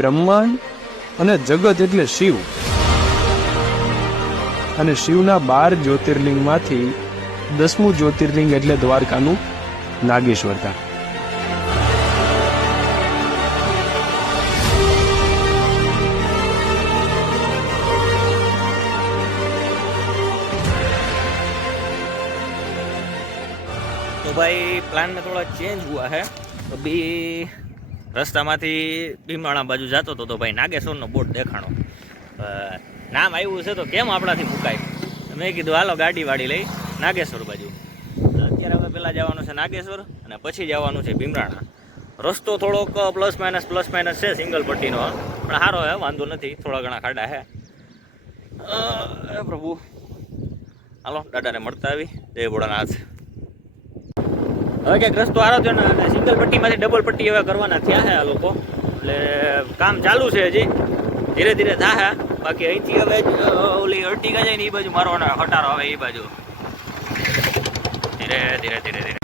બ્રહ્માંડ અને જગત એટલે શિવ, અને શિવના 12 જ્યોતિર્લિંગમાંથી 10મું જ્યોતિર્લિંગ એટલે દ્વારકાનું નાગેશ્વર ધામ. तो भाई प्लान में थोड़ा चेंज हुआ है. अभी રસ્તામાંથી ભીમરાણા બાજુ જતો હતો તો ભાઈ નાગેશ્વરનો બોર્ડ દેખાણો. નામ આવ્યું છે તો કેમ આપણાથી મુકાય. મેં કીધું હાલો ગાડી વાડી લઈ નાગેશ્વર બાજુ. અત્યારે હવે પહેલાં જવાનું છે નાગેશ્વર અને પછી જવાનું છે ભીમરાણા. રસ્તો થોડોક પ્લસ માઇનસ છે સિંગલ પટ્ટીનો, પણ સારો હે, વાંધો નથી. થોડા ઘણા ખાડા હે. પ્રભુ હાલો દાદાને મળતા આવી. જય ભોળાનાથ. હવે ક્યાંક રસ્તો સારો થયો ને, અને સિંગલ પટ્ટીમાંથી ડબલ પટ્ટી હવે કરવાના થયા છે આ લોકો. એટલે કામ ચાલુ છે હજી, ધીરે ધીરે થાય. બાકી અહીંથી હવે ઓલી અર્ટિગા જાય ને એ બાજુ મારવાનો ખટારો આવે, એ બાજુ ધીરે ધીરે ધીરે ધીરે.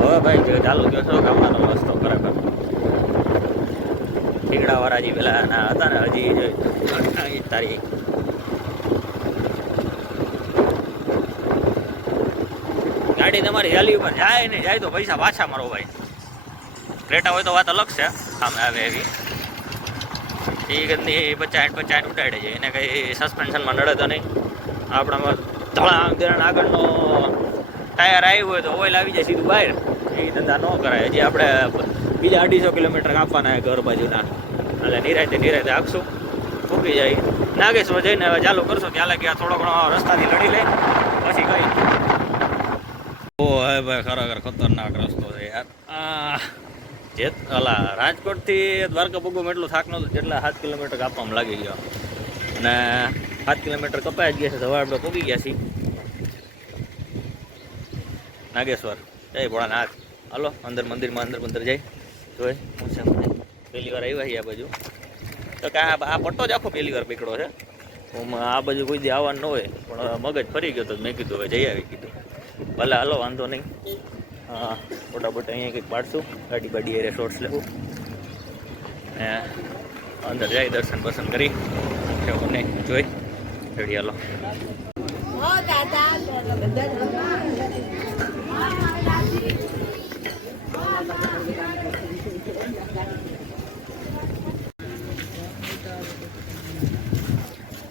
હવે ભાઈ જો ચાલુ થયો છો ગામડાનો રસ્તો ખરેખર. ઠીકડાવાળા જે પેલા ના હતા ને, હજી તારી ગાડી તમારી હેલી ઉપર જાય ને જાય તો પૈસા પાછા મારો ભાઈ. ક્રેટા હોય તો વાત અલગ છે, સામે આવે એવી. એ ગંદી 50 ઉડાડે છે, એને કંઈ સસ્પેન્શનમાં નડે તો નહીં. આપણામાં ધોળા આગળનો ટાયર આવ્યું હોય તો ઓઇલ આવી જાય સીધું બહાર. એ ધંધા ન કરાય. હજી આપણે બીજા 250 કિલોમીટર કાપવાના ઘર બાજુના. એટલે નિરાયતે આખશું ફૂકી જાય. નાગેશ્વર જઈને હવે ચાલુ કરશો. ત્યાં લાગી થોડો ઘણો રસ્તાથી લડી લે પછી કઈ. ઓ હે ભાઈ ખરેખર ખતરનાક રસ્તો છે યાર. રાજકોટથી દ્વારકા પૂગવામાં એટલું થાક નહોતું જેટલા 7 કિલોમીટર કાપવામાં લાગી ગયો. અને 7 કિલોમીટર કપાઈ જ ગયા છે. હવે આપણે પૂગી ગયા છીએ નાગેશ્વર. જય ભોળાનાથ. હાલો અંદર મંદિરમાં અંદર જાય જોઈ હું છે. પહેલી વાર આવ્યા છીએ આ બાજુ તો કાં આ પટ્ટો જ આખો પહેલી વાર પકડો છે. આ બાજુ કોઈ દી આવવાનું ન હોય, પણ મગજ ફરી ગયો તો મેં કીધું હવે જઈ આવી કીધું. ભલે હાલો વાંધો નહીં. હા ફોટાફોટા અહીંયા કંઈક પાડશું, ગાડી બાડી એરે શોર્ટ્સ લેવું ને અંદર જાય દર્શન બર્શન કરી નહીં જોઈ રેડી. હાલો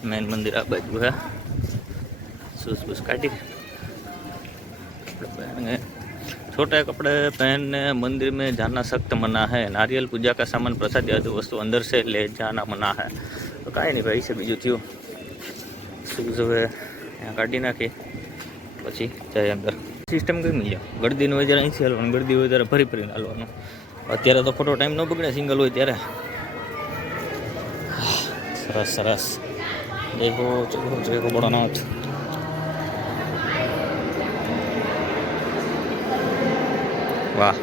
મેન મંદિર આ બાજુ હે. सूस काटी छोटे कपड़े पहनने मंदिर में जाना सख्त मना है. नारियल पूजा का सामान प्रसाद आदि वस्तु अंदर से ले जाना मना है. तो कहीं नहीं भाई से बीजू थी शूज હવે यहाँ काढ़ी नाखी પછી જાય અંદર. સિસ્ટમ કઈ મિલ જાય. ગરદી હોય ત્યારે અહીંથી હાલવાનું, ગરદી હોય ત્યારે ફરીને હાલવાનું. અત્યારે તો ખોટો ટાઈમ ન બગડે સિંગલ હોય ત્યારે. સરસ સરસ. જય હો ભોળાનાથ. વાહ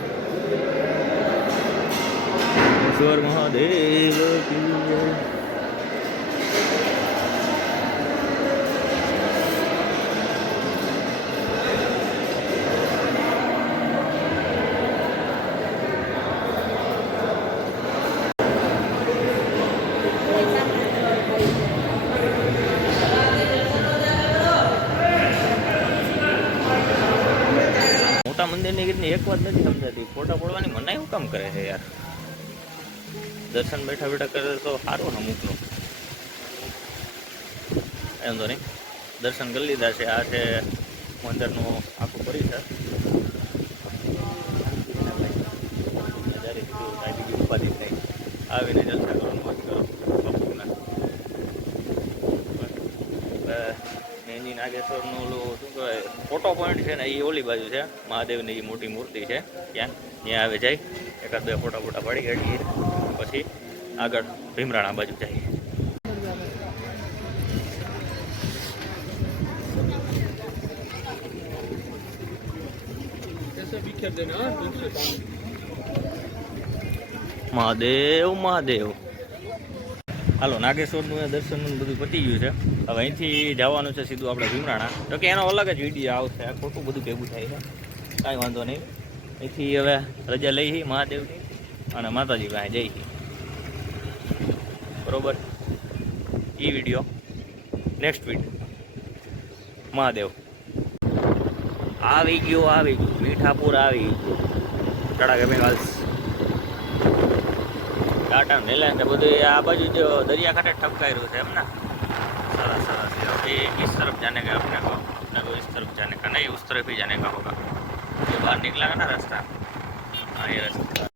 ઈશ્વર મહાદેવ કી જય. મોટા મંદિરની રીતની એક વાત નથી સમજાતી. ફોટા પડવાની મનાઈ શું કામ કરે છે યાર. દર્શન બેઠા બેઠા કરે તો સારું ને અમુકનું. એમ તો નહીં, દર્શન કરી લીધા છે. આ છે મંદિરનું આખું પરિસર. બીજી ઉપાધિ થઈ આવીને જલસા કરો, મોજ કરો બપોરના. મેનજી નાગેશ્વરનું ઓલું શું કહેવાય ફોટો પોઈન્ટ છે ને, એ ઓલી બાજુ છે. મહાદેવની જે મોટી મૂર્તિ છે ત્યાં આવે જાય. એકાદ બે ફોટા પાડી કાઢીએ પછી આગળ ભીમરાણા બાજુ જઈએ. મહાદેવ મહાદેવ. હાલો નાગેશ્વરનું દર્શનનું બધું પતી ગયું છે. હવે અહીંથી જવાનું છે સીધું આપણે ભીમરાણા. જો કે એનો અલગ જ વિડીયો આવશે. આ ખોટું બધું ભેગું થાય છે, કાંઈ વાંધો નહીં. અહીંથી હવે રજા લઈ મહાદેવની અને માતાજી પાસે જઈ. બરોબર. એ વિડીયો નેક્સ્ટ વિડીયો. મહાદેવ આવી ગયું મીઠાપુર આવી ગયું. તળાવે મેઘાલ્સ ટાટા નેલેન્ડ બધું આ બાજુ જો દરિયા કાંઠે ઠપકાયેલું છે એમ ને. સરસ સરસ. ये किस तरफ जाने का अपने को इस तरफ जाने का नहीं, उस तरफ ही जाने का होगा. ये बाहर निकला ना रास्ता. हाँ ये रास्ता.